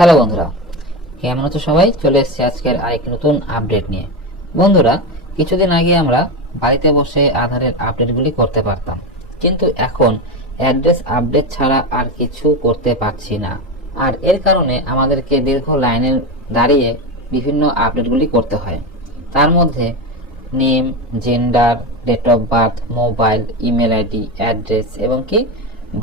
Hello বন্ধুরা, কেমন আছো সবাই? চলে এসেছি আজকের আরেকটি নতুন আপডেট নিয়ে। বন্ধুরা, কিছুদিন আগে আমরা বাড়িতে বসে আধারের আপডেটগুলি করতে পারতাম, কিন্তু এখন অ্যাড্রেস আপডেট ছাড়া আর কিছু করতে পারছি না। আর এর কারণে আমাদেরকে দীর্ঘ লাইনে দাঁড়িয়ে বিভিন্ন আপডেটগুলি করতে হয়। তার মধ্যে name, gender, date of birth, mobile, email ID, address এবং কি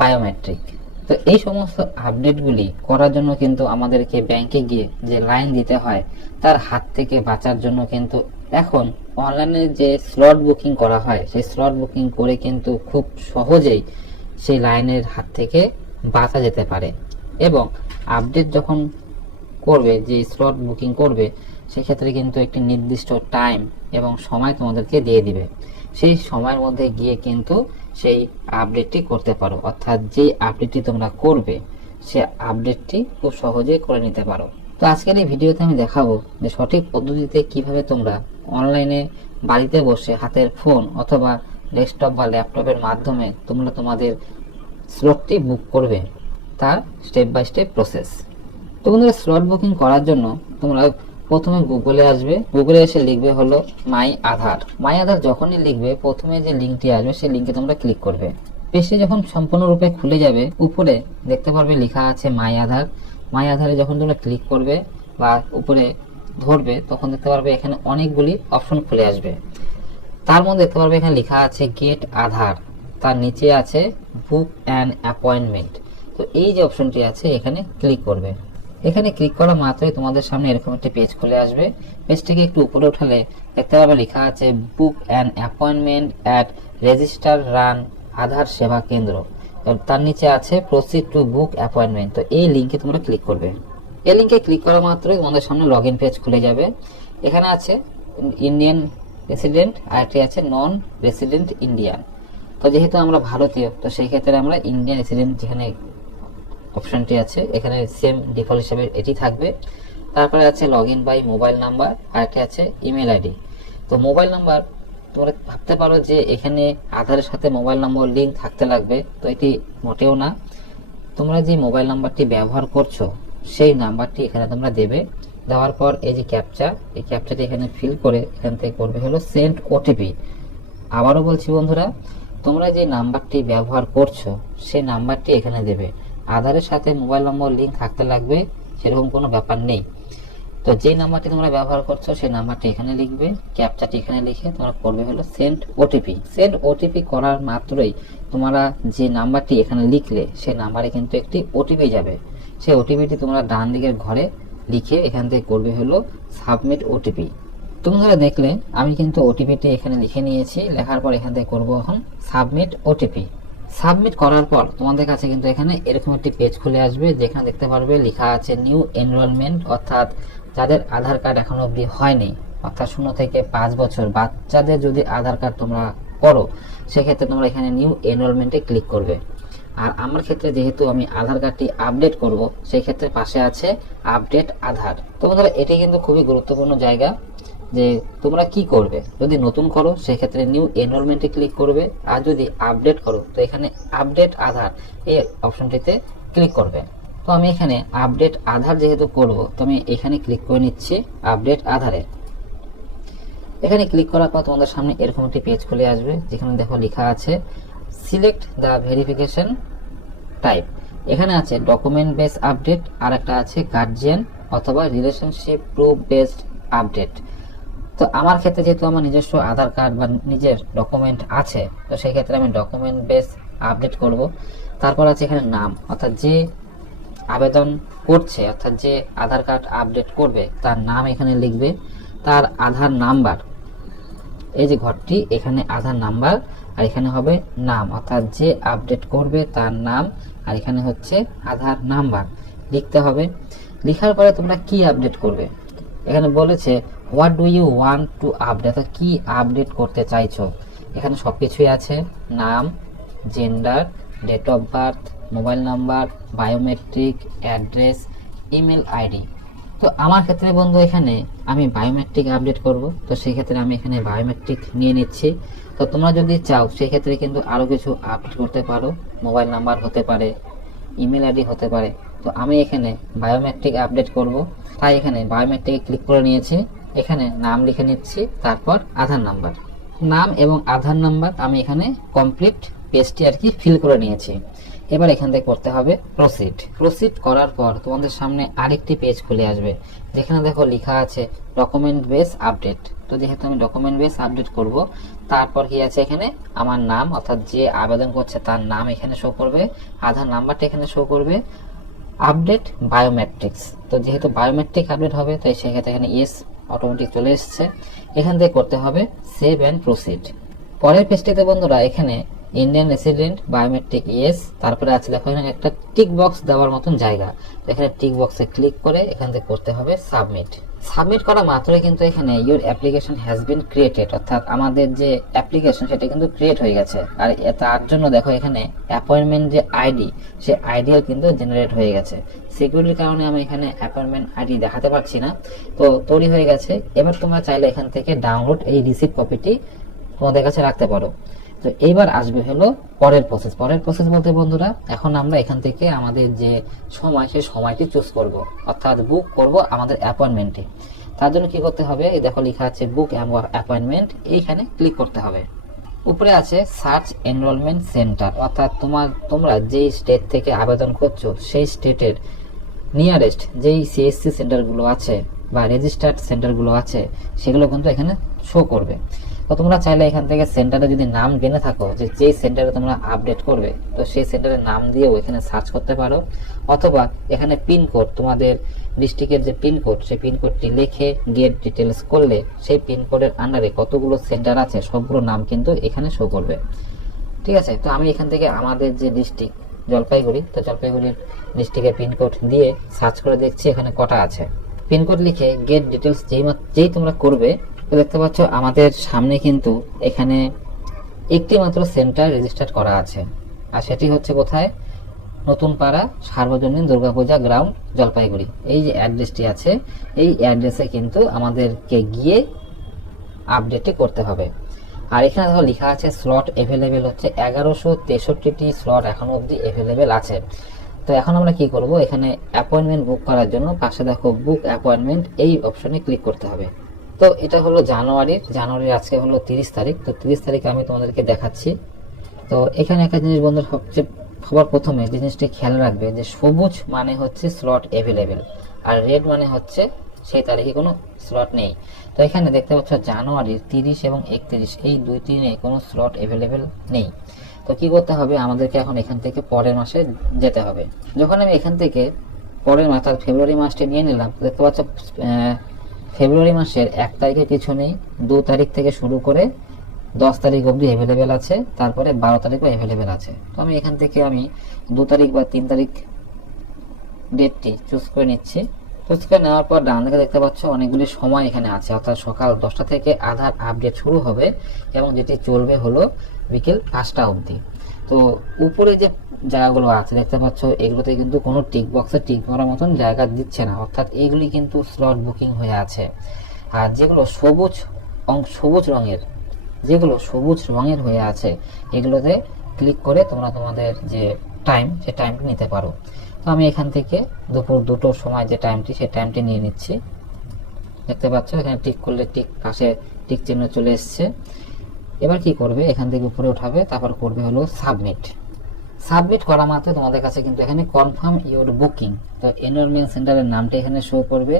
বায়োমেট্রিক। তো এই সমস্ত আপডেটগুলি করার জন্য কিন্তু আমাদেরকে ব্যাংকে গিয়ে যে লাইন দিতে হয়, তার হাত থেকে বাঁচার জন্য কিন্তু এখন অনলাইনে যে স্লট বুকিং করা হয়, সেই স্লট বুকিং করে কিন্তু খুব সহজেই সেই লাইনের হাত থেকে বাঁচা যেতে পারে। এবং আপডেট যখন করবে, যে স্লট বুকিং করবে, সেক্ষেত্রে কিন্তু একটি নির্দিষ্ট টাইম এবং সময় তোমাদেরকে দিয়ে দিবে। সেই সময়ের মধ্যে গিয়ে কিন্তু সেই আপডেটটি করতে পারো, অর্থাৎ যে আপডেটটি তোমরা করবে সে আপডেটটি খুব সহজেই করে নিতে পারো। তো আজকের এই ভিডিওতে আমি দেখাবো যে সঠিক পদ্ধতিতে কিভাবে তোমরা অনলাইনে বাড়িতে বসে হাতের ফোন অথবা ডেস্কটপ বা ল্যাপটপের মাধ্যমে তোমরা তোমাদের স্লটটি বুক করবে, তার স্টেপ বাই স্টেপ প্রসেস। তো বন্ধুরা, স্লট বুকিং করার জন্য তোমরা প্রথমে গুগলে আসবে। গুগলে এসে লিখবে হলো মাই আধার। মাই আধার যখনই লিখবে, প্রথমে যে লিঙ্কটি আসবে সেই লিঙ্কে তোমরা ক্লিক করবে। পেজটি যখন সম্পূর্ণরূপে খুলে যাবে, উপরে দেখতে পারবে লেখা আছে মাই আধার। মাই আধারে যখন তোমরা ক্লিক করবে বা উপরে ধরবে, তখন দেখতে পারবে এখানে অনেকগুলি অপশন খুলে আসবে। তার মধ্যে দেখতে পারবে এখানে লেখা আছে গেট আধার, তার নিচে আছে বুক অ্যান অ্যাপয়েন্টমেন্ট। তো এই যে অপশনটি আছে এখানে ক্লিক করবে। এখানে ক্লিক করা মাত্রই তোমাদের সামনে এরকম একটি পেজ খুলে আসবে। পেজটিকে একটু উপরে উঠালে দেখতে পাবে লেখা আছে book an appointment at registrar run Aadhaar Seva Kendra. তার নিচে আছে প্রসিড টু বুক অ্যাপয়েন্টমেন্ট। তো এই লিঙ্কে তোমরা ক্লিক করবে। এই লিঙ্কে ক্লিক করা মাত্রই তোমাদের সামনে লগ ইন পেজ খুলে যাবে। এখানে আছে ইন্ডিয়ান রেসিডেন্ট, আর এটি আছে নন রেসিডেন্ট ইন্ডিয়ান। তো যেহেতু আমরা ভারতীয়, তো সেই ক্ষেত্রে আমরা ইন্ডিয়ান রেসিডেন্ট যেখানে অপশনটি আছে এখানে সেম ডিফল্ট হিসেবে এটি থাকবে। তারপরে আছে log in by mobile number, আর এটি আছে ইমেল আইডি। তো মোবাইল নাম্বার, তোমরা ভাবতে পারো যে এখানে আধারের সাথে মোবাইল নম্বর লিঙ্ক থাকতে লাগবে, তো এটি মোটেও না। তোমরা যে মোবাইল নাম্বারটি ব্যবহার করছো সেই নাম্বারটি এখানে তোমরা দেবে। দেওয়ার পর এই যে ক্যাপচা, এই ক্যাপচাটি এখানে ফিল করে এখান থেকে করবে হলো সেন্ড ওটিপি। আবারও বলছি বন্ধুরা, তোমরা যে নাম্বারটি ব্যবহার করছো সেই নাম্বারটি এখানে দেবে। আধারের সাথে মোবাইল নম্বর লিঙ্ক থাকতে লাগবে সেরকম কোনো ব্যাপার নেই। তো যে নাম্বারটি তোমরা ব্যবহার করছো সেই নাম্বারটি এখানে লিখবে, ক্যাপচাটি এখানে লিখে তোমরা করবে হলো সেন্ড ওটিপি। সেন্ড ওটিপি করার মাত্রই তোমরা যে নাম্বারটি এখানে লিখলে সেই নাম্বারে কিন্তু একটি ওটিপি যাবে। সেই ওটিপিটি তোমরা ডান দিকের ঘরে লিখে এখান থেকে করবে হলো সাবমিট ওটিপি। তোমরা দেখলে আমি কিন্তু ওটিপিটি এখানে লিখে নিয়েছি। লেখার পর এখান থেকে করবো এখন সাবমিট ওটিপি। সাবমিট করার পর তোমাদের কাছে কিন্তু এখানে এরকম একটি পেজ খুলে আসবে, যেখানে দেখতে পারবে লেখা আছে নিউ এনরোলমেন্ট, অর্থাৎ যাদের আধার কার্ড এখনো অবধি হয়নি, অর্থাৎ 0 থেকে 5 বছর বাচ্চাদের যদি আধার কার্ড তোমরা করো, সেক্ষেত্রে তোমরা এখানে নিউ এনরোলমেন্টে ক্লিক করবে। আর আমার ক্ষেত্রে যেহেতু আমি আধার কার্ডটি আপডেট করব, সেই ক্ষেত্রে পাশে আছে আপডেট আধার। তো বন্ধুরা, এটি কিন্তু খুবই গুরুত্বপূর্ণ জায়গা যে তোমরা কি করবে। যদি নতুন করো সেক্ষেত্রে নিউ এনরোলমেন্টে ক্লিক করবে, আর যদি আপডেট করো তো এখানে আপডেট আধার এই অপশনটিতে ক্লিক করবে। তো আমি এখানে আপডেট আধার যেহেতু করব, তো আমি এখানে ক্লিক করে নিচ্ছি আপডেট আধারে। এখানে ক্লিক করার পর তোমাদের সামনে এরকম একটি পেজ খুলে আসবে, যেখানে দেখো লেখা আছে সিলেক্ট দ্য ভেরিফিকেশন টাইপ। এখানে আছে ডকুমেন্ট বেস আপডেট, আর একটা আছে গার্জিয়ান অথবা রিলেশনশিপ প্রুফ বেসড আপডেট। তো আমার ক্ষেত্রে যেহেতু আমার নিজস্ব আধার কার্ড বা নিজের ডকুমেন্ট আছে, তো সেই ক্ষেত্রে আমি ডকুমেন্ট বেস আপডেট করব। তারপর আছে এখানে নাম, অর্থাৎ যে আবেদন করছে, অর্থাৎ যে আধার কার্ড আপডেট করবে তার নাম এখানে লিখবে। তার আধার নাম্বার, এই যে ঘরটি এখানে আধার নাম্বার, আর এখানে হবে নাম, অর্থাৎ যে আপডেট করবে তার নাম, আর এখানে হচ্ছে আধার নাম্বার লিখতে হবে। লেখার পরে তোমরা কি আপডেট করবে, এখানে বলেছে what do you want to update, অর্থাৎ কি আপডেট করতে চাইছো। এখানে সবকিছুই আছে, নাম, gender, date of birth, mobile number, biometric, address, email ID. তো আমার ক্ষেত্রে বন্ধু এখানে আমি বায়োমেট্রিক আপডেট করব, তো সেই ক্ষেত্রে আমি এখানে বায়োমেট্রিক নিয়ে নিচ্ছি। তো তোমরা যদি চাও সেই ক্ষেত্রে কিন্তু আরও কিছু আপডেট করতে পারো, মোবাইল নাম্বার হতে পারে, ইমেল আইডি হতে পারে। তো তো আমি এখানে বায়োমেট্রিক আপডেট করব, তাই এখানে বায়োমেট্রিকে ক্লিক করে নিয়েছি। এখানে নাম লিখে নিচ্ছি, তারপর আধার নাম্বার, নাম এবং আধার নাম্বার আমি এখানে কমপ্লিট পেজটি আর কি ফিল করে নিয়েছি। এবার এখান থেকে করতে হবে প্রসিড করার পর তোমাদের সামনে আরেকটি পেজ খুলে আসবে, যেখানে দেখো লেখা আছে ডকুমেন্ট বেস আপডেট। তো যেহেতু আমি ডকুমেন্ট বেস আপডেট করব, তারপর কি আছে এখানে আমার নাম, অর্থাৎ যে আবেদন করছে তার নাম এখানে শো করবে, আধার নাম্বারটা এখানে শো করবে, আপডেট বায়োমেট্রিক্স। তো যেহেতু বায়োমেট্রিক আপডেট হবে, তাই সেক্ষেত্রে এখানে ইয়েস অটোমেটিক চলে এসছে। এখান থেকে করতে হবে সেভ অ্যান্ড প্রসিড। পরের পেজটিতে বন্ধুরা এখানে ইন্ডিয়ান রেসিডেন্ট বায়োমেট্রিক ইয়েস, তারপরে আছে দেখো এখানে একটা টিক বক্স দেওয়ার মতন জায়গা, এখানে টিক বক্সে ক্লিক করে এখান থেকে করতে হবে সাবমিট করা মাত্রই কিন্তু এখানে your application has been created, অর্থাৎ আমাদের যে অ্যাপ্লিকেশন সেটা কিন্তু ক্রিয়েট হয়ে গেছে। আর তার জন্য দেখো এখানে অ্যাপয়েন্টমেন্ট যে আইডি, সে আইডিও কিন্তু জেনারেট হয়ে গেছে। সিকিউরিটির কারণে আমি এখানে অ্যাপয়েন্টমেন্ট আইডি দেখাতে পারছি না, তো তৈরি হয়ে গেছে। এবার তোমরা চাইলে এখান থেকে ডাউনলোড এই রিসিপ্ট কপিটি তোমাদের কাছে রাখতে পারো। তো এইবার আসবে হলো পরের প্রসেস বলতে বন্ধুরা, এখন আমরা এখান থেকে আমাদের যে সময়, সেই সময়টি চুজ করব, অর্থাৎ বুক করব আমাদের অ্যাপয়েন্টমেন্টে। তার জন্য কি করতে হবে, এই দেখো লেখা আছে বুক অ্যাপয়েন্টমেন্ট, এইখানে ক্লিক করতে হবে। উপরে আছে সার্চ এনরোলমেন্ট সেন্টার, অর্থাৎ তোমরা যেই স্টেট থেকে আবেদন করছো সেই স্টেটের নিয়ারেস্ট যেই সিএসসি সেন্টারগুলো আছে বা রেজিস্টার্ড সেন্টারগুলো আছে, সেগুলো কিন্তু এখানে শো করবে। তো তোমরা চাইলে এখান থেকে সেন্টারে যদি নাম জেনে থাকো যে যেই সেন্টারে তোমরা আপডেট করবে, তো সেই সেন্টারের নাম দিয়েও এখানে সার্চ করতে পারো, অথবা এখানে পিনকোড, তোমাদের ডিস্ট্রিক্টের যে পিনকোড, সেই পিনকোডটি লিখে গেট ডিটেলস করলে সেই পিনকোডের আন্ডারে কতগুলো সেন্টার আছে সবগুলো নাম কিন্তু এখানে শো করবে। ঠিক আছে, তো আমি এখান থেকে আমাদের যে ডিস্ট্রিক্ট জলপাইগুড়ি, তো জলপাইগুড়ির ডিস্ট্রিক্টের পিনকোড দিয়ে সার্চ করে দেখছি এখানে কটা আছে। পিনকোড লিখে গেট ডিটেলস যেই তোমরা করবে, তো দেখতে পাচ্ছ আমাদের সামনে কিন্তু এখানে একটি মাত্র সেন্টার রেজিস্টার্ড করা আছে, আর সেটি হচ্ছে কোথায়, নতুন পাড়া সার্বজনীন দুর্গাপূজা গ্রাউন্ড জলপাইগুড়ি। এই যে অ্যাড্রেসটি আছে, এই অ্যাড্রেসে কিন্তু আমাদেরকে গিয়ে আপডেটটি করতে হবে। আর এখানে দেখো লেখা আছে স্লট অ্যাভেলেবেল হচ্ছে 1163টি স্লট এখনো অবধি অ্যাভেলেবেল আছে। তো এখন আমরা কি করব, এখানে অ্যাপয়েন্টমেন্ট বুক করার জন্য পাশে দেখো বুক অ্যাপয়েন্টমেন্ট, এই অপশনে ক্লিক করতে হবে। তো এটা হলো জানুয়ারির আজকে হলো 30 তারিখ। তো 30 তারিখে আমি তোমাদেরকে দেখাচ্ছি। তো এখানে একটা জিনিস বন্ধুরা, সবার প্রথমে যে জিনিসটি খেয়াল রাখবে যে সবুজ মানে হচ্ছে স্লট অ্যাভেলেবেল, আর রেড মানে হচ্ছে সেই তারিখে কোনো স্লট নেই। তো এখানে দেখতে পাচ্ছ জানুয়ারির 30 এবং 31 এই দুই দিনে কোনো স্লট অ্যাভেলেবেল নেই। তো কি করতে হবে, আমাদেরকে এখন এখান থেকে পরের মাসে যেতে হবে। যখন আমি এখান থেকে পরের মাস ফেব্রুয়ারি মাসটি নিয়ে নিলাম, দেখতে পাচ্ছ ফেব্রুয়ারি মাসের 1 তারিখে কিছু নেই, 2 তারিখ থেকে শুরু করে 10 তারিখ অবধি অ্যাভেলেবেল আছে, তারপরে 12 তারিখও অ্যাভেলেবেল আছে। তো আমি এখান থেকে 2 তারিখ বা 3 তারিখ ডেটটি চুজ করে নিচ্ছি। চুজ করে নেওয়ার পর ডান দিকে দেখতে পাচ্ছ অনেকগুলি সময় এখানে আছে, অর্থাৎ সকাল 10টা থেকে আধার আপডেট শুরু হবে এবং যেটি চলবে হলো বিকেল 5টা অবধি। তো উপরে যে জায়গাগুলো আছে দেখতে পাচ্ছ, এগুলোতে কিন্তু কোনো টিক বক্সে টিক করার মতন জায়গা দিচ্ছে না, অর্থাৎ এইগুলি কিন্তু স্লট বুকিং হয়ে আছে। আর যেগুলো সবুজ রঙের হয়ে আছে, এগুলোতে ক্লিক করে তোমরা তোমাদের যে টাইম, সেই টাইমটি নিতে পারো। তো আমি এখান থেকে দুপুর 2টোর সময় যে টাইমটি, সেই টাইমটি নিয়ে নিচ্ছি। দেখতে পাচ্ছ এখানে টিক করলে টিক পাশে টিক চিহ্ন চলে এসছে। এবার কি করবে, এখান থেকে উপরে উঠাবে, তারপর করবে হলো সাবমিট করা মাত্র তোমাদের কাছে কিন্তু এখানে কনফার্ম ইওর বুকিং। তো এনরোলমেন্ট সেন্টারের নামটা এখানে শো করবে,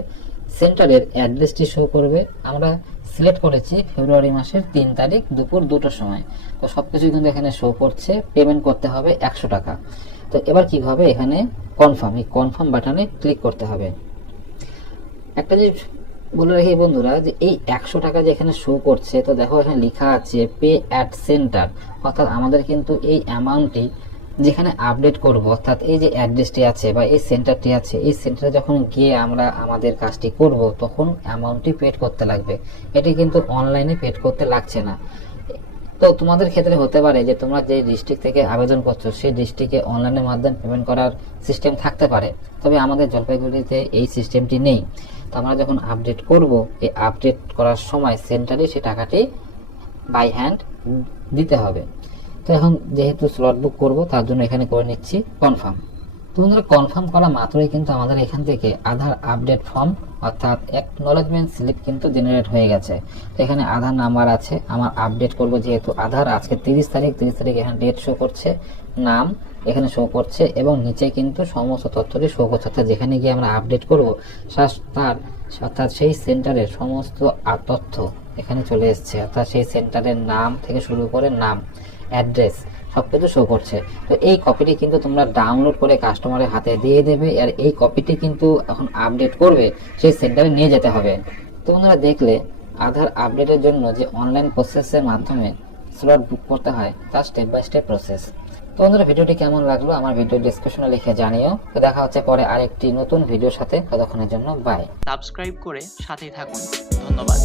সেন্টারের অ্যাড্রেসটি শো করবে। আমরা সিলেক্ট করেছি ফেব্রুয়ারি মাসের 3 তারিখ দুপুর 2টোর সময়। তো সবকিছু কিন্তু এখানে শো করছে। পেমেন্ট করতে হবে 100 টাকা। তো এবার কি হবে, এখানে এই কনফার্ম বাটনে ক্লিক করতে হবে। একটা জিনিস বলে রাখি বন্ধুরা, যে এই 100 টাকা যে এখানে শো করছে, তো দেখো এখানে লেখা আছে পে অ্যাট সেন্টার, অর্থাৎ আমাদের কিন্তু এই অ্যামাউন্টটি যেখানে আপডেট করব, অর্থাৎ এই যে অ্যাড্রেসটি আছে বা এই সেন্টারটি আছে, এই সেন্টারে যখন গিয়ে আমরা আমাদের কাজটি করব, তখন অ্যামাউন্টটি পেড করতে লাগবে। এটি কিন্তু অনলাইনে পেড করতে লাগছে না। তো তোমাদের ক্ষেত্রে হতে পারে যে তোমরা যে ডিস্ট্রিক্ট থেকে আবেদন করছো, সেই ডিস্ট্রিক্টে অনলাইনের মাধ্যমে পেমেন্ট করার সিস্টেম থাকতে পারে, তবে আমাদের জলপাইগুড়িতে এই সিস্টেমটি নেই। তো আমরা যখন আপডেট করব, এই আপডেট করার সময় সেন্টারে সেই টাকাটি বাই হ্যান্ড দিতে হবে। তো এখন যেহেতু স্লট বুক করব, তার জন্য এখানে করে নিচ্ছি কনফার্ম। তো বন্ধুরা কনফার্ম করা মাত্রই কিন্তু আমাদের এখান থেকে আধার আপডেট ফর্ম অর্থাৎ অ্যাকনলেজমেন্ট স্লিপ কিন্তু জেনারেট হয়ে গেছে। তো এখানে আধার নাম্বার আছে, আমার আপডেট করব যেহেতু আধার আজকে 30 তারিখ এখানে ডেট শো করছে, নাম এখানে শো করছে এবং নিচে কিন্তু সমস্ত তথ্যটি শো করছে, অর্থাৎ যেখানে গিয়ে আমরা আপডেট করব তার অর্থাৎ সেই সেন্টারের সমস্ত তথ্য এখানে চলে এসছে, অর্থাৎ সেই সেন্টারের নাম থেকে শুরু করে নাম, অ্যাড্রেস সবকিছু শো করছে। তো এই কপিটি কিন্তু তোমরা ডাউনলোড করে কাস্টমারের হাতে দিয়ে দেবে, আর এই কপিটি কিন্তু এখন আপডেট করবে সেই সেন্টারে নিয়ে যেতে হবে। তো বন্ধুরা দেখলে আধার আপডেটের জন্য যে অনলাইন প্রসেসের মাধ্যমে স্লট বুক করতে হয় তার স্টেপ বাই স্টেপ প্রসেস। তো বন্ধুরা ভিডিওটি কেমন লাগলো আমার ভিডিও ডেসক্রিপশনে লিখে জানিও। তো দেখা হচ্ছে পরে আরেকটি নতুন ভিডিওর সাথে, ততক্ষণের জন্য বাই। সাবস্ক্রাইব করে সাথেই থাকুন। ধন্যবাদ।